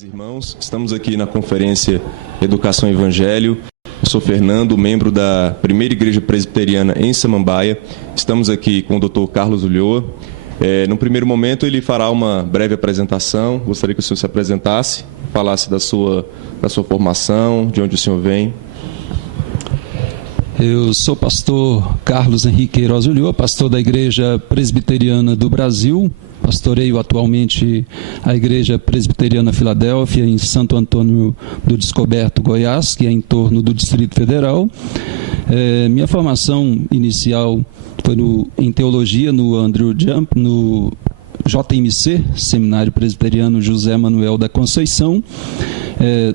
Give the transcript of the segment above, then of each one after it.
Irmãos, estamos aqui na conferência Educação e Evangelho. Eu sou Fernando, membro da Primeira Igreja Presbiteriana em Samambaia. Estamos aqui com o Dr. Carlos Ulloa. No primeiro momento ele fará uma breve apresentação. Gostaria que o senhor se apresentasse, falasse da sua formação, de onde o senhor vem. Eu sou pastor Carlos Henrique Queiroz Ulloa, pastor da Igreja Presbiteriana do Brasil. Pastoreio atualmente a Igreja Presbiteriana Filadélfia, em Santo Antônio do Descoberto, Goiás, que é em torno do Distrito Federal. Minha formação inicial foi em teologia no Andrew Jump, no JMC, Seminário Presbiteriano José Manuel da Conceição.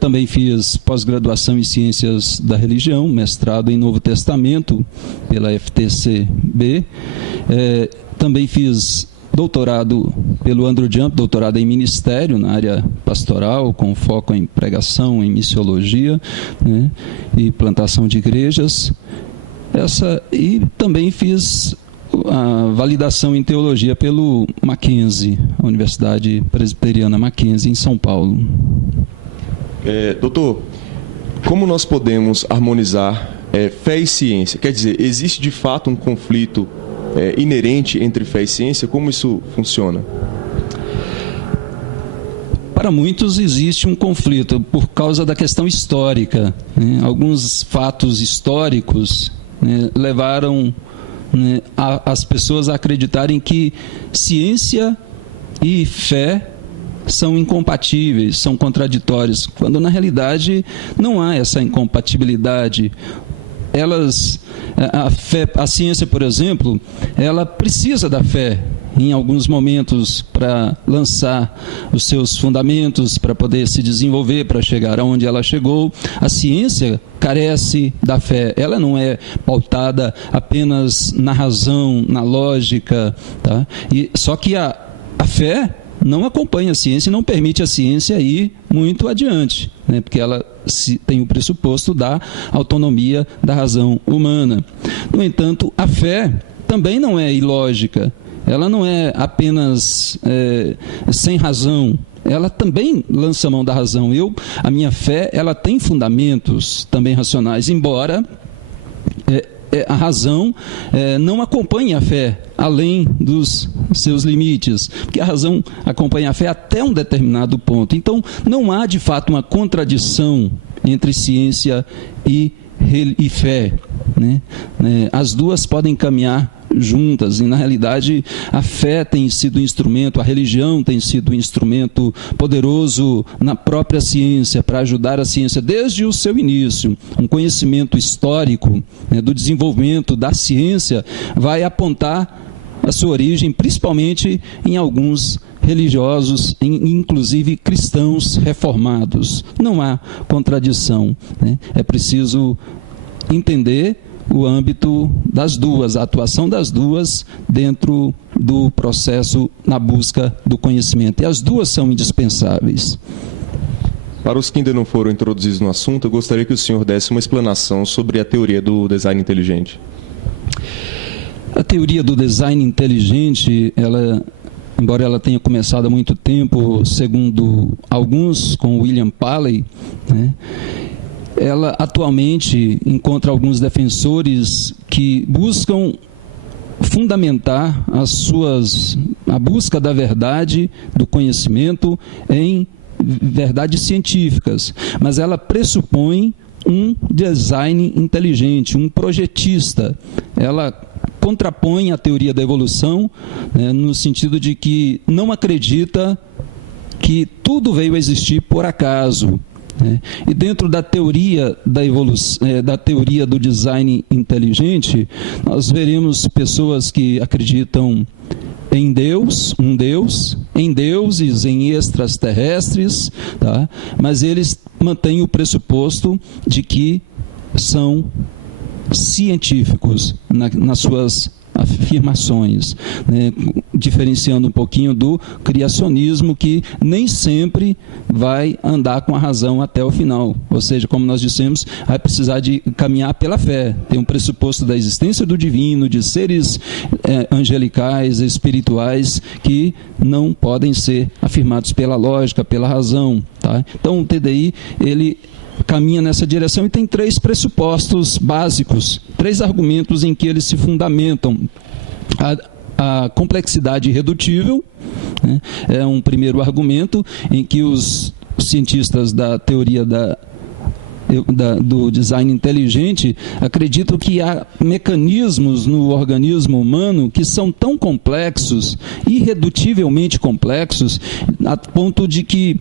Também fiz pós-graduação em Ciências da Religião, mestrado em Novo Testamento pela FTCB. Também fiz doutorado pelo Andrew Jump, doutorado em Ministério, na área pastoral, com foco em pregação, em missiologia, né, e plantação de igrejas. E também fiz a validação em teologia pelo Mackenzie, a Universidade Presbiteriana Mackenzie, em São Paulo. Doutor, como nós podemos harmonizar fé e ciência? Quer dizer, existe de fato um conflito inerente entre fé e ciência? Como isso funciona? Para muitos existe um conflito por causa da questão histórica, né? Alguns fatos históricos, né, levaram, né, as pessoas a acreditarem que ciência e fé são incompatíveis, são contraditórios, quando na realidade não há essa incompatibilidade. A ciência, por exemplo, ela precisa da fé em alguns momentos para lançar os seus fundamentos, para poder se desenvolver, para chegar aonde ela chegou. A ciência carece da fé, ela não é pautada apenas na razão, na lógica, tá? Só que a fé não acompanha a ciência e não permite a ciência ir muito adiante, né? Porque ela tem o pressuposto da autonomia da razão humana. No entanto, a fé também não é ilógica, ela não é apenas sem razão, ela também lança a mão da razão. A minha fé, ela tem fundamentos também racionais, embora a razão não acompanhe a fé além dos seus limites, porque a razão acompanha a fé até um determinado ponto. Então, não há de fato uma contradição entre ciência e fé, né? As duas podem caminhar juntas, e na realidade a fé tem sido um instrumento, a religião tem sido um instrumento poderoso na própria ciência, para ajudar a ciência desde o seu início. Um conhecimento histórico, né, do desenvolvimento da ciência vai apontar a sua origem principalmente em alguns religiosos, inclusive cristãos reformados. Não há contradição, né? É preciso entender o âmbito das duas, a atuação das duas dentro do processo na busca do conhecimento. E as duas são indispensáveis. Para os que ainda não foram introduzidos no assunto, eu gostaria que o senhor desse uma explanação sobre a teoria do design inteligente. A teoria do design inteligente, embora ela tenha começado há muito tempo, segundo alguns, com William Paley, né, ela atualmente encontra alguns defensores que buscam fundamentar a busca da verdade, do conhecimento, em verdades científicas, mas ela pressupõe um design inteligente, um projetista. Ela contrapõe a teoria da evolução, né, no sentido de que não acredita que tudo veio a existir por acaso. E dentro da teoria da evolução, da teoria do design inteligente, nós veremos pessoas que acreditam em Deus, em deuses, em extraterrestres, tá? Mas eles mantêm o pressuposto de que são científicos nas suas afirmações, né? diferenciando um pouquinho do criacionismo, que nem sempre vai andar com a razão até o final. Ou seja, como nós dissemos, vai precisar de caminhar pela fé. Tem um pressuposto da existência do divino, de seres angelicais, espirituais, que não podem ser afirmados pela lógica, pela razão. Tá? Então, o TDI, ele caminha nessa direção e tem 3 pressupostos básicos, 3 argumentos em que eles se fundamentam. A complexidade irredutível, né, é um primeiro argumento em que os cientistas da teoria do design inteligente acreditam que há mecanismos no organismo humano que são tão complexos, irredutivelmente complexos, a ponto de que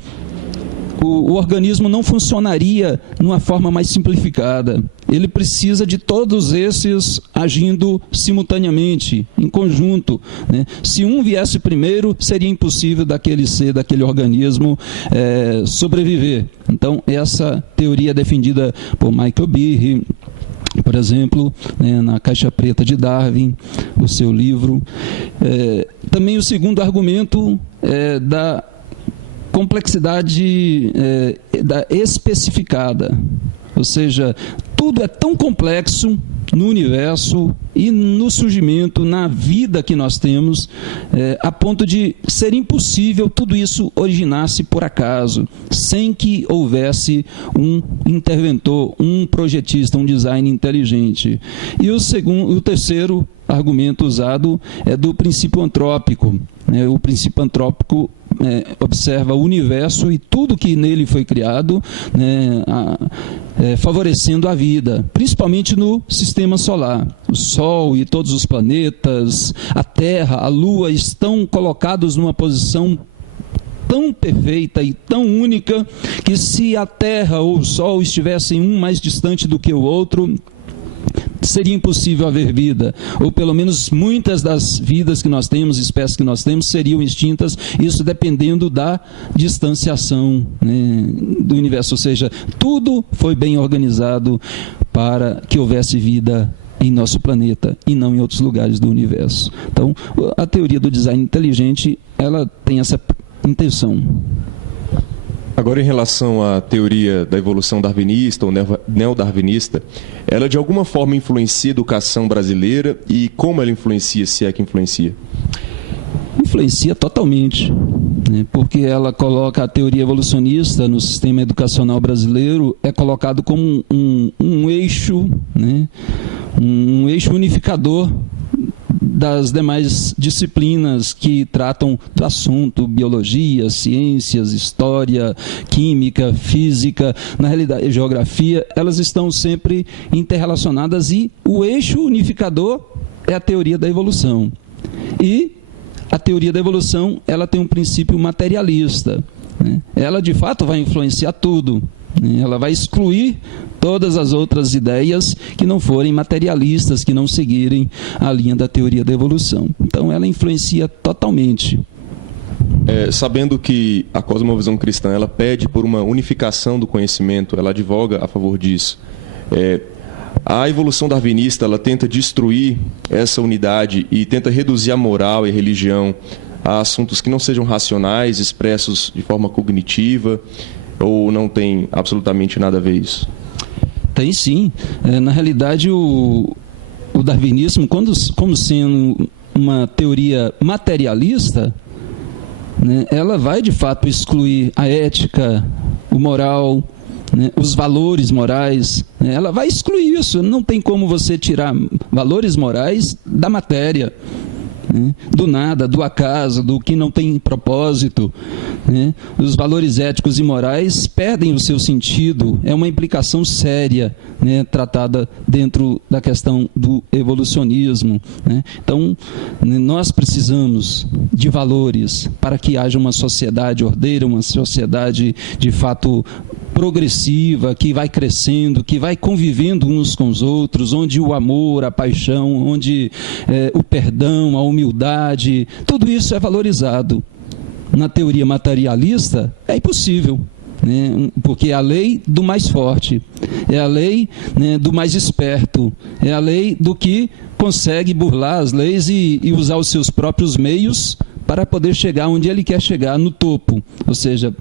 o organismo não funcionaria numa forma mais simplificada. Ele precisa de todos esses agindo simultaneamente, em conjunto, né? Se um viesse primeiro, seria impossível daquele ser, daquele organismo sobreviver. Então, essa teoria é defendida por Michael Behe, por exemplo, né, na Caixa Preta de Darwin, o seu livro. Também o segundo argumento é da complexidade da especificada, ou seja, tudo é tão complexo no universo e no surgimento, na vida que nós temos, a ponto de ser impossível tudo isso originasse por acaso, sem que houvesse um interventor, um projetista, um design inteligente. E o terceiro argumento usado é do princípio antrópico. O princípio antrópico observa o universo e tudo que nele foi criado, né, favorecendo a vida, principalmente no sistema solar. O Sol e todos os planetas, a Terra, a Lua estão colocados numa posição tão perfeita e tão única que, se a Terra ou o Sol estivessem um mais distante do que o outro, seria impossível haver vida, ou pelo menos muitas das vidas que nós temos, espécies que nós temos, seriam extintas, isso dependendo da distanciação, né, do universo, ou seja, tudo foi bem organizado para que houvesse vida em nosso planeta e não em outros lugares do universo. Então, a teoria do design inteligente, ela tem essa intenção. Agora, em relação à teoria da evolução darwinista ou neodarwinista, ela de alguma forma influencia a educação brasileira, e como ela influencia, se é que influencia? Influencia totalmente, né, porque ela coloca a teoria evolucionista no sistema educacional brasileiro, é colocado como um eixo, né, um eixo unificador das demais disciplinas que tratam do assunto, biologia, ciências, história, química, física, na realidade, geografia, elas estão sempre interrelacionadas e o eixo unificador é a teoria da evolução. E a teoria da evolução, ela tem um princípio materialista, né? Ela, de fato, vai influenciar tudo. Ela vai excluir todas as outras ideias que não forem materialistas, que não seguirem a linha da teoria da evolução. Então, ela influencia totalmente. Sabendo que a cosmovisão cristã, ela pede por uma unificação do conhecimento, ela advoga a favor disso. A evolução darwinista, ela tenta destruir essa unidade e tenta reduzir a moral e a religião a assuntos que não sejam racionais, expressos de forma cognitiva, ou não tem absolutamente nada a ver isso? Tem sim. Na realidade, o darwinismo, como sendo uma teoria materialista, né, ela vai de fato excluir a ética, o moral, né, os valores morais, né, ela vai excluir isso. Não tem como você tirar valores morais da matéria, né, do nada, do acaso, do que não tem propósito, né? Os valores éticos e morais perdem o seu sentido, é uma implicação séria, né, tratada dentro da questão do evolucionismo, né? Então, nós precisamos de valores para que haja uma sociedade ordeira, uma sociedade de fato progressiva, que vai crescendo, que vai convivendo uns com os outros, onde o amor, a paixão, onde o perdão, a humildade, tudo isso é valorizado. Na teoria materialista, é impossível. né, porque é a lei do mais forte, é a lei, né, do mais esperto, é a lei do que consegue burlar as leis e usar os seus próprios meios para poder chegar onde ele quer chegar, no topo, ou seja,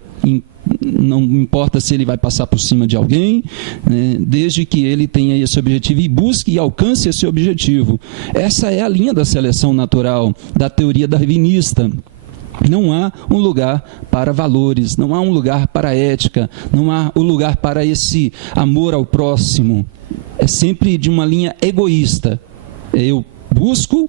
não importa se ele vai passar por cima de alguém, né, desde que ele tenha esse objetivo e busque e alcance esse objetivo. Essa é a linha da seleção natural, da teoria darwinista. Não há um lugar para valores, não há um lugar para ética, não há um lugar para esse amor ao próximo. É sempre de uma linha egoísta. Eu busco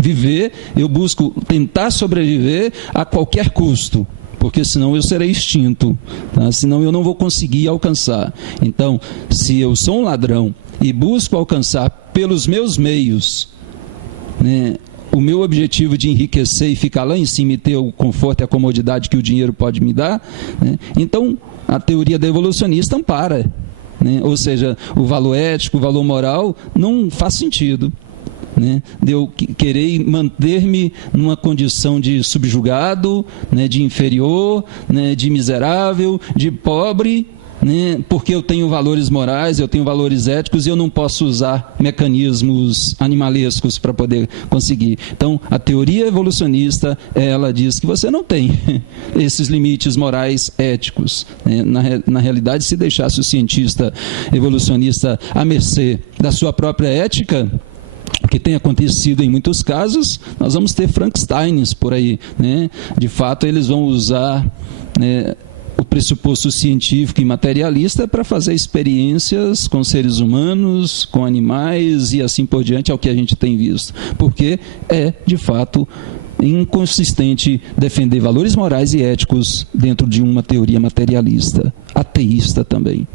viver, eu busco tentar sobreviver a qualquer custo, porque senão eu serei extinto, tá? Senão eu não vou conseguir alcançar. Então, se eu sou um ladrão e busco alcançar pelos meus meios, né, o meu objetivo de enriquecer e ficar lá em cima e ter o conforto e a comodidade que o dinheiro pode me dar, né, então a teoria da evolucionista ampara, né, ou seja, o valor ético, o valor moral não faz sentido, né, de eu querer manter-me numa condição de subjugado, né, de inferior, né, de miserável, de pobre, né, porque eu tenho valores morais, eu tenho valores éticos e eu não posso usar mecanismos animalescos para poder conseguir. Então, a teoria evolucionista, ela diz que você não tem esses limites morais éticos, né? Na realidade, se deixasse o cientista evolucionista à mercê da sua própria ética, o que tem acontecido em muitos casos, nós vamos ter Frankensteins por aí, né? De fato, eles vão usar, né, o pressuposto científico e materialista para fazer experiências com seres humanos, com animais e assim por diante, é o que a gente tem visto. Porque é, de fato, inconsistente defender valores morais e éticos dentro de uma teoria materialista, ateísta também.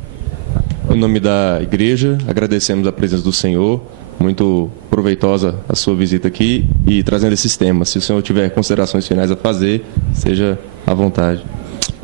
Em nome da igreja, agradecemos a presença do senhor, muito proveitosa a sua visita aqui e trazendo esses temas. Se o senhor tiver considerações finais a fazer, seja à vontade.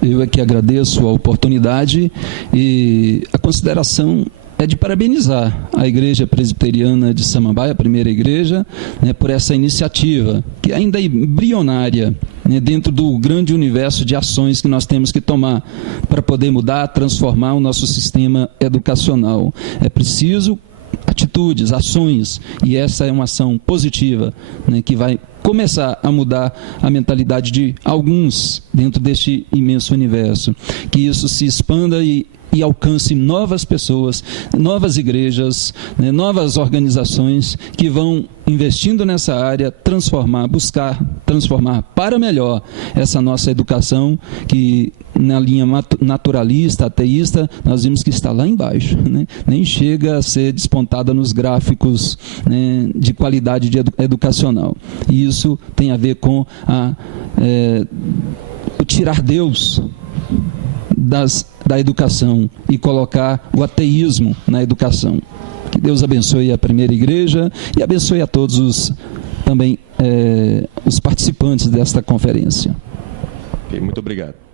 Eu é que agradeço a oportunidade e a consideração é de parabenizar a Igreja Presbiteriana de Samambaia, a primeira igreja, né, por essa iniciativa, que ainda é embrionária, né, dentro do grande universo de ações que nós temos que tomar para poder mudar, transformar o nosso sistema educacional. É preciso atitudes, ações, e essa é uma ação positiva, né, que vai começar a mudar a mentalidade de alguns dentro deste imenso universo, que isso se expanda e alcance novas pessoas, novas igrejas, né, novas organizações que vão, investindo nessa área, buscar transformar para melhor essa nossa educação, que na linha naturalista, ateísta, nós vimos que está lá embaixo, né? Nem chega a ser despontada nos gráficos, né, de qualidade educacional. E isso tem a ver com o tirar Deus da educação e colocar o ateísmo na educação. Que Deus abençoe a primeira igreja e abençoe a todos também os participantes desta conferência. Ok, muito obrigado.